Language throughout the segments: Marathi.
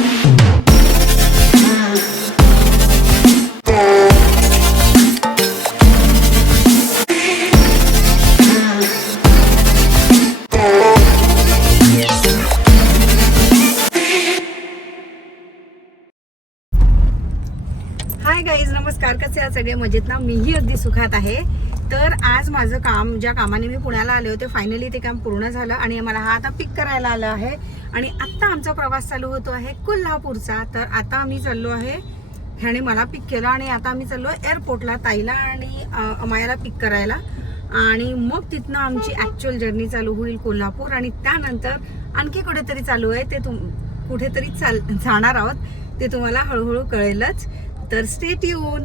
हाय गाईज, नमस्कार. कसे आहात सगळे? मजेत ना? मीही अगदी सुखात आहे. तर आज माझं काम, ज्या कामाने मी पुण्याला आले होते, फायनली ते काम पूर्ण झालं आणि मला हा आता पिक करायला आलं आहे. आणि आत्ता आमचा प्रवास चालू होतो आहे कोल्हापूरचा. तर आता आम्ही चाललो आहे, ह्याने मला पिक केलं आणि आता आम्ही चाललो एअरपोर्टला ताईला आणि अमायाला पिक करायला. आणि मग तिथनं आमची ॲक्च्युअल जर्नी चालू होईल कोल्हापूर. आणि त्यानंतर आणखी कुठेतरी चालू आहे, ते कुठेतरी जाणार आहोत, ते तुम्हाला हळूहळू कळेलच. तर स्टे ट्यून.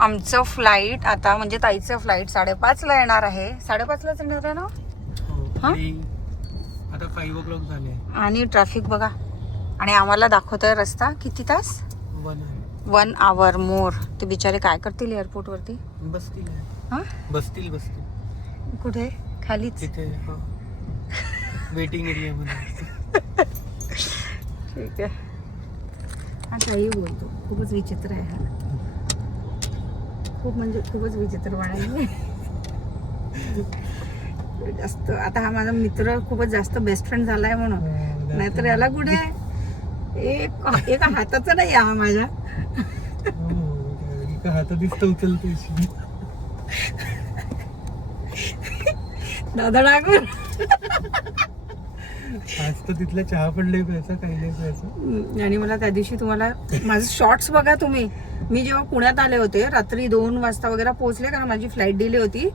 आमचं फ्लाईट आता, म्हणजे ताईचं फ्लाईट 5:30ला येणार आहे. 5:30लाच येणार आहे ना? हां, आता 5 o'clock झाले. आणि ट्रॅफिक बघा. आणि आम्हाला दाखवतोय रस्ता किती तास? 1 hour मोर. ते बिचारे काय करतील एअरपोर्टवरती? बसतील. हां, बसतील. कुठे? खालीच? तिथे वेटिंग एरिया मध्ये. ठीक आहे. हा काही बोलतो, खूपच विचित्र आहे हा. खूपच विचित्र वाढायला जास्त. आता हा माझा मित्र खूपच जास्त बेस्ट फ्रेंड झालाय म्हणून, नाहीतर याला कुठे एका हाताचा नाही हा माझ्या. एका हातात दिसत उचलते दादा डागर. आज तर तिथला चहा पण लय प्यायचा, काही नाही प्यायचा. आणि मला त्या दिवशी, तुम्हाला माझे शॉर्ट्स बघा तुम्ही, मी जेव्हा पुण्यात आले होते रात्री 2 वाजता वगैरे पोहोचले, कारण माझी फ्लाईट डिले होती.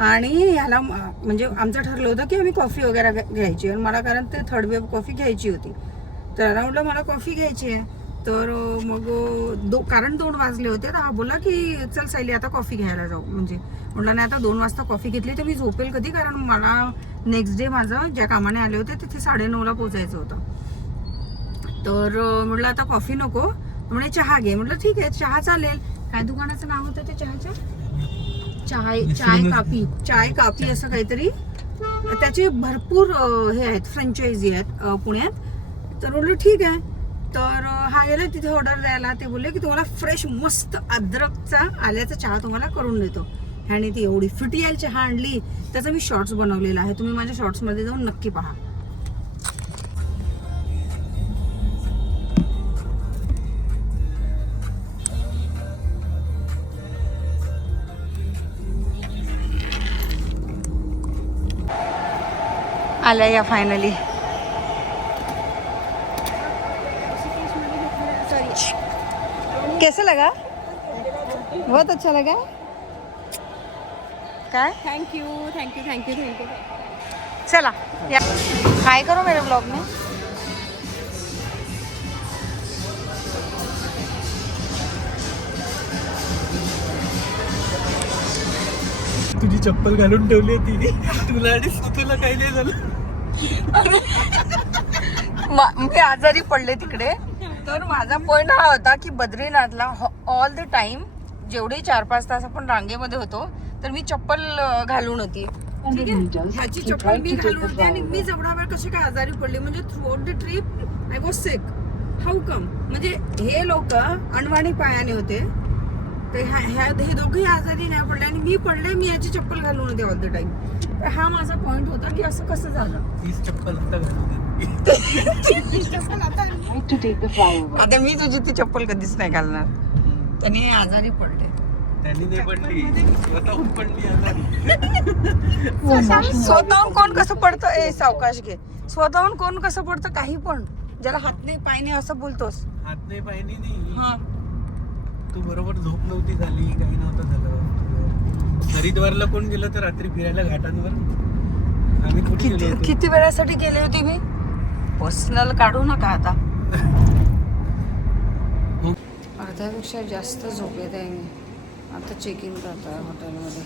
आणि ह्याला, म्हणजे आमचं ठरलं होतं की आम्ही कॉफी वगैरे घ्यायची, आणि मला कारण ते थर्ड वेव कॉफी घ्यायची होती. तर याला म्हटलं मला कॉफी घ्यायची आहे. तर मग कारण 2 वाजले होते. तर हा बोला की चल सायली आता कॉफी घ्यायला जाऊ. म्हणजे म्हटलं नाही, आता 2 वाजता कॉफी घेतली तर मी झोपेल कधी, कारण मला नेक्स्ट डे माझं ज्या कामाने आले होते तिथे 9:30ला पोचायचं होतं. तर म्हटलं आता कॉफी नको, म्हणे चहा घे. म्हटलं ठीक आहे, चहा चालेल. काय दुकानाचं नाव होतं ते चहाच्या? चाय काफी असं काहीतरी. त्याचे भरपूर हे आहेत, फ्रँचायझी आहेत पुण्यात. तर म्हटलं ठीक आहे. तर हा गेला तिथे ऑर्डर द्यायला. ते बोलले की तुम्हाला फ्रेश मस्त अद्रकचा आल्याचा चहा तुम्हाला करून देतो. ह्याने ती एवढी फिटियल चहा आणली, त्याचा मी शॉर्ट्स बनवलेला आहे, तुम्ही माझ्या शॉर्ट्समध्ये जाऊन नक्की पहा. आल्या या फायनली. कैसा लगा? बहुत अच्छा लगा. काय? Thank you. चला या, हाय करो मेरे ब्लॉग में. तुझी चप्पल घालून ठेवली होती तुला, आणि तुला काही नाही झालं. मी आजारी पडले तिकडे. तर माझा पॉइंट हा होता की बद्रीनाथला ऑल द टाइम, जेवढे 4-5 तास आपण रांगेमध्ये होतो, तर मी चप्पल घालून होती. ह्याची चप्पल मी घालून होती आणि मी जेवढा वेळ कशी काय आजारी पडली, म्हणजे throughout the trip I was sick. How come? म्हणजे हे लोक अणवाणी पायाने होते, ते हे दोघंही आजारी नाही पडले आणि मी पडले, मी याची चप्पल घालून होते ऑल द टाइम. तर हा माझा पॉइंट होता की असं कसं झालं. तीच चप्पल आता घालून आता मी तुझी ती चप्पल कधीच नाही घालणार. त्याने आजारी पडले. त्यांनी नाही पडली, स्वतःहून पडली आता. स्वतःहून कोण कसं पडतं? सावकाश घे. स्वतःहून कोण कसं पडतं? काही पण, ज्याला हात नाही पाय नाही असं बोलतोस. हात नाही पाय नाही. हा, तू बरोबर झोप नव्हती झाली, काही नव्हतं झालं. हरिद्वारला कोण गेलं तर रात्री फिरायला घाटांवर? आम्ही कुठे गेलो होतो? किती वेळासाठी गेले होते मी? पर्सनल काढू नका आता. अर्ध्यापेक्षा जास्त झोप येत आहे. मी आता चेक इन करतो आहे हॉटेलमध्ये.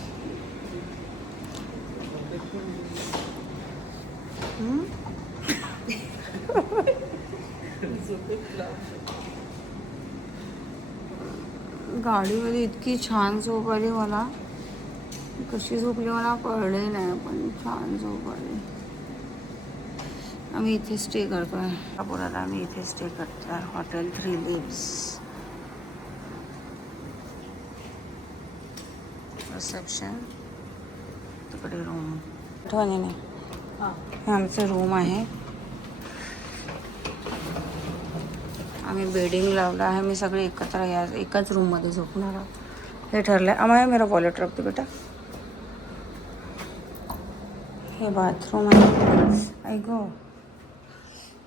गाडीमध्ये इतकी छान झोप आली मला, कशी झोपली मला कळले नाही, पण छान झोप आली. आम्ही इथे स्टे करतोय कोल्हापुरात. आम्ही इथे स्टे करतोय हॉटेल 3 Leaves. रिसेप्शन तिकडे रूम आठवणी नाही. हे आमचं रूम आहे. आम्ही बेडिंग लावलं आहे. मी सगळे एकत्र या एकाच रूममध्ये झोपणार आहोत हे ठरलं आहे. आम्हाला मेरा वॉलेट रखते बेटा. हे बाथरूम आहे. ऐक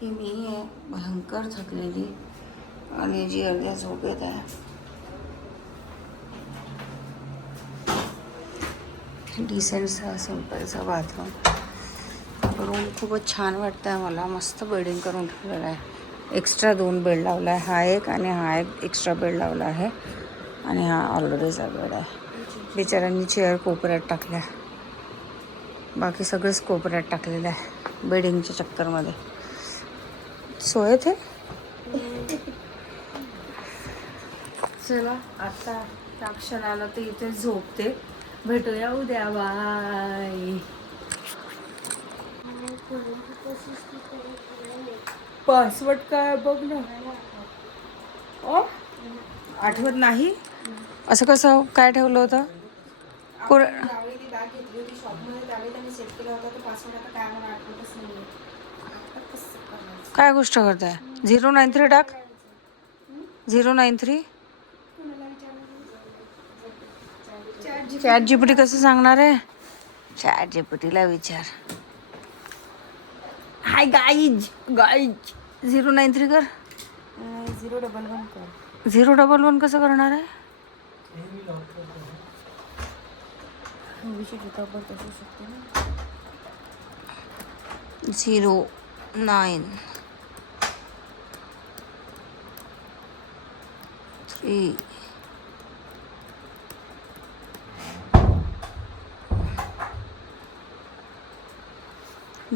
ही मी आहे भयंकर थकलेली आणि जी अर्ध्या झोपेत आहे. डिसेंटचा सिम्पलचा बाथरूम. रूम खूपच छान वाटतं आहे मला. मस्त बेडिंग करून ठेवलेलं आहे. एक्स्ट्रा 2 बेड लावला आहे. हा एक आणि हा एक एक्स्ट्रा बेड लावला आहे आणि हा ऑलरेडीचा बेड आहे. बिचाऱ्यांनी चेअर कोपऱ्यात टाकल्या. बाकी सगळेच कोपऱ्यात टाकलेलं आहे बेडिंगच्या चक्करमध्ये. सोयत आहे. चला आता त्या क्षणाला तर इथे झोपते. भेटूया उद्या. बाय. पासवर्ड काय बघ ना. आठवत नाही. असं कसं काय ठेवलं होतं. काय गोष्ट करताय. 093 टाक. 093 ChatGPT कसं सांगणार आहे. ChatGPTला विचार. हाय गाईज 093 कर. 011 कर. 011 कसं करणार आहे. 093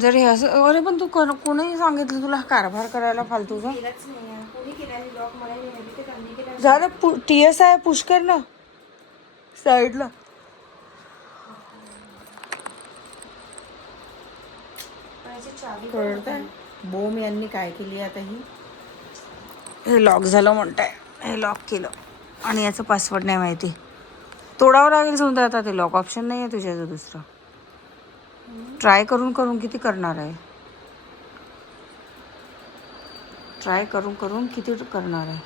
जर हे असं. अरे पण तू कोणी सांगितलं तुला कारभार करायला फालतूचा. झालं TSI पुश कर ना साईडला. कळतंय बोम यांनी काय केली आता. हे लॉक झालं म्हणताय. हे लॉक केलं आणि याचं पासवर्ड नाही माहिती. तोडावं लागेल समजा आता. ते लॉक ऑप्शन नाही आहे तुझ्याचं दुसरं. ट्राय करून किती करणार आहे. ट्राय करून किती करणार आहे.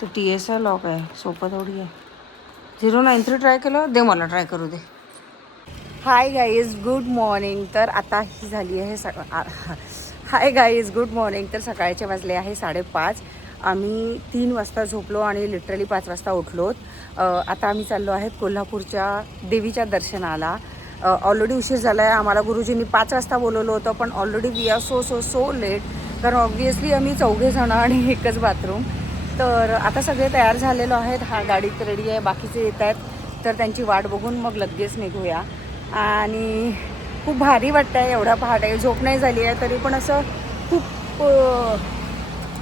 तो TSI लॉक आहे. सोपं थोडी आहे. 093 ट्राय केलं. दे मला ट्राय करू दे. Hi guys good morning. तर आता ही झाली आहे हाय गाईज गुड मॉर्निंग. तर सकाळचे वाजले आहे 5:30. आम्ही 3 वाजता झोपलो आणि लिटरली 5 वाजता उठलो. आता आम्ही चाललो आहेत कोल्हापूरच्या देवीच्या दर्शनाला. ऑलरेडी उशीर झाला आहे. आम्हाला गुरुजींनी 5 वाजता बोलवलं होतं पण already we are so late. कारण ऑब्वियसली आम्ही 4 जण आणि एकच बाथरूम. तर आता सगळे तयार झालेलो आहेत. हा गाडीत रेडी आहे. बाकीचे येत आहेत तर त्यांची वाट बघून मग लगेच निघूया. आणि खूप भारी वाटतं आहे. एवढा पहाटे झोप नाही झाली आहे तरी पण असं खूप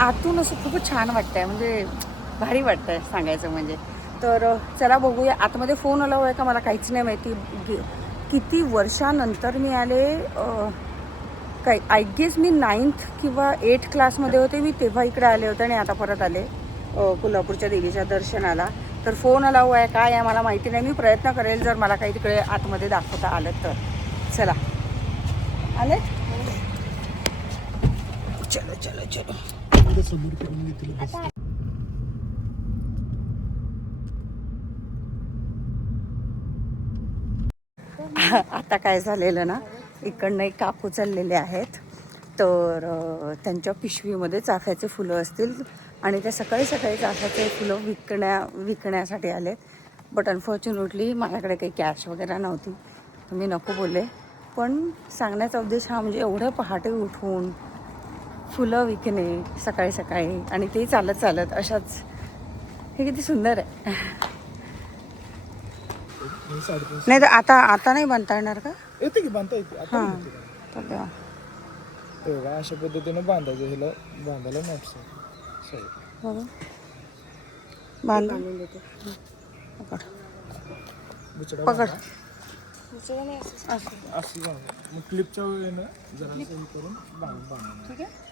आतून असं खूपच छान वाटतं आहे. म्हणजे भारी वाटतं आहे सांगायचं म्हणजे. तर चला बघूया. आतमध्ये फोन आला आहे का मला काहीच नाही माहिती. किती वर्षानंतर मी आले. काय आय गेस मी 9th किंवा 8th क्लासमध्ये होते मी तेव्हा इकडे आले होते आणि आता परत आले कोल्हापूरच्या देवीच्या दर्शनाला. तर फोन अलाव आहे काय आहे मला माहिती नाही. मी प्रयत्न करेल जर मला काही तिकडे आतमध्ये दाखवता आलं तर. चला आले. चलो आता काय झालेलं ना इकडनं एक काकू चाललेले आहेत. तर त्यांच्या पिशवीमध्ये चाफ्याचे फुलं असतील आणि ते सकाळी चाफ्याचे फुलं विकण्यासाठी आलेत. बट अनफॉर्च्युनेटली माझ्याकडे काही कॅश वगैरे नव्हती तर मी नको बोलले. पण सांगण्याचा उद्देश हा म्हणजे एवढं पहाटे उठून फुलं विकणे सकाळी आणि ते चालत अशाच. हे किती सुंदर आहे. नाही तर आता नाही बांधता येणार का. येते की बांधता येते. हां तर तेव्हा अशा पद्धतीने बांधायचं. ह्याला बांधायला नॉट्स बांध. पकड अशी बांधा. मग क्लिपच्या वेळेनं जरा हे करून बांधा. ठीक आहे.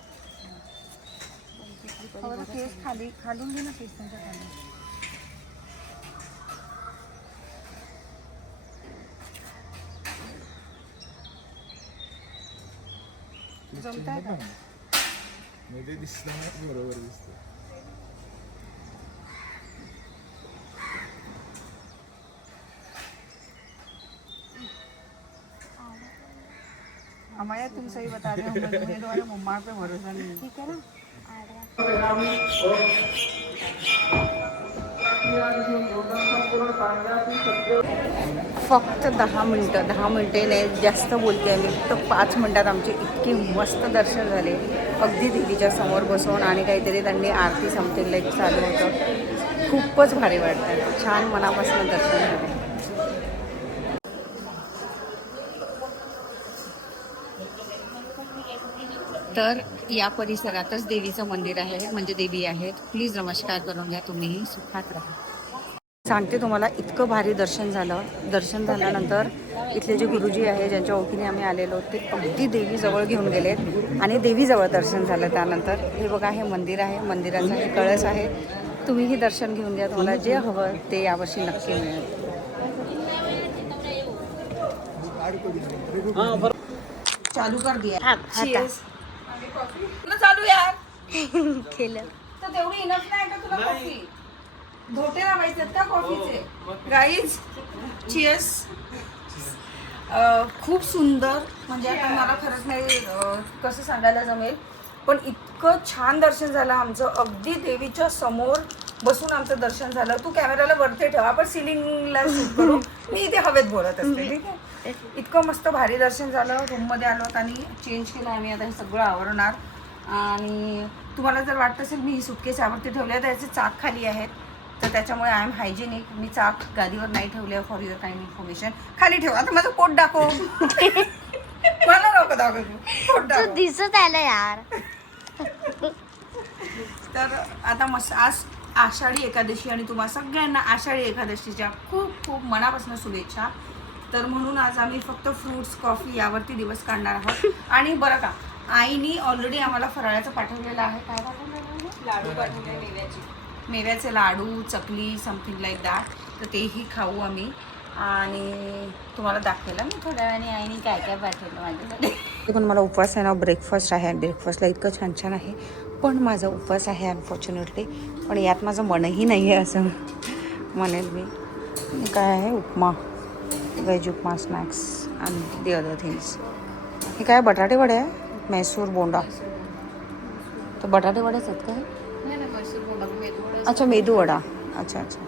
केस खाली खालून घे ना, केस त्यांच्या खाली. जमताय का? मध्ये दिसलं ना बरोबर दिसतं. हमारे तुम सही बता रहे हो, मैं तुम्हारे मम्मा पे भरोसा नहीं. ठीक है ना. फक्त 10 मिनटे नाही, जास्त बोलते आहे मी. फक्त 5 मिनटात आमचे इतके मस्त दर्शन झाले. अगदी देवीच्या समोर बसून आणि काहीतरी त्यांनी आरती समथिंग लाईक चालू होतं. खूपच भारी वाटतं. छान मनापासून दर्शन झाले. तर या परिसरातच देवीचं मंदिर आहे, म्हणजे देवी आहेत. प्लीज नमस्कार करून घ्या, तुम्हीही सुखात राहा. सांगते तुम्हाला, इतकं भारी दर्शन झालं. दर्शन झाल्यानंतर इथले जे गुरुजी आहे, ज्यांच्या ओळखीने आम्ही आलेलो, ते अगदी देवीजवळ घेऊन गेलेत आणि देवीजवळ दर्शन झालं. त्यानंतर हे बघा, हे मंदिर आहे, मंदिराचा हे कळस आहे. तुम्हीही दर्शन घेऊन घ्या, तुम्हाला जे हवं ते यावर्षी नक्की मिळेल. चालू कर दिया. चालू यार केलं तर तेवढी इनफ नाही का तुला कॉफी? धोटे लावायचे का कॉफीचे? Guys cheers. खूप सुंदर, म्हणजे आता मला खरंच नाही कसं सांगायला जमेल, पण इतकं छान दर्शन झालं आमचं. अगदी देवीच्या समोर बसून आमचं दर्शन झालं. तू कॅमेराला वरती ठेव, आपण सिलिंगला शूट करू, मी इथे हवेत बोलत असते. ठीक आहे. इतकं मस्त भारी दर्शन झालं. रूममध्ये आलो आणि चेंज केलं आम्ही. आता हे सगळं आवरणार. आणि तुम्हाला जर वाटत असेल मी ही सुटकेस यावरती ठेवले, तर याचे चाक खाली आहेत, तर त्याच्यामुळे आय एम हायजेनिक. मी चाक गादीवर नाही ठेवले. For your kind information. खाली ठेव. आता माझं पोट दाखव. मला नको दाखव, पोट दाखव. दिसत आलं यार. तर आता मस्त आज आषाढी एकादशी आणि तुम्हा सगळ्यांना आषाढी एकादशीच्या खूप खूप मनापासून शुभेच्छा. तर म्हणून आज आम्ही फक्त फ्रूट्स, कॉफी यावरती दिवस काढणार आहोत. आणि बरं का, आईनी ऑलरेडी आम्हाला फराळाचं पाठवलेलं आहे. काय पाठवलेलं? लाडू पाठवले, मेव्याचे लाडू, चकली, समथिंग लाईक दॅट. तर तेही खाऊ आम्ही. आणि तुम्हाला दाखवायला मी थोड्या वेळाने आईने काय काय पाठवलं माझ्यासाठी. पण मला उपवास आहे ना, ब्रेकफास्ट आहे. आणि ब्रेकफास्टला इतकं छान छान आहे, पण माझा उपवास आहे अनफॉर्च्युनेटली. पण यात माझं मनही नाही आहे असं म्हणेल मी. काय आहे? उपमा, व्हेज उपमा, स्नॅक्स आणि दी अदर थिंग्स. हे काय बटाटे वडे आहे? मैसूर बोंडा. तर बटाटे वडेच आहेत काय? अच्छा, मेदू वडा. अच्छा अच्छा.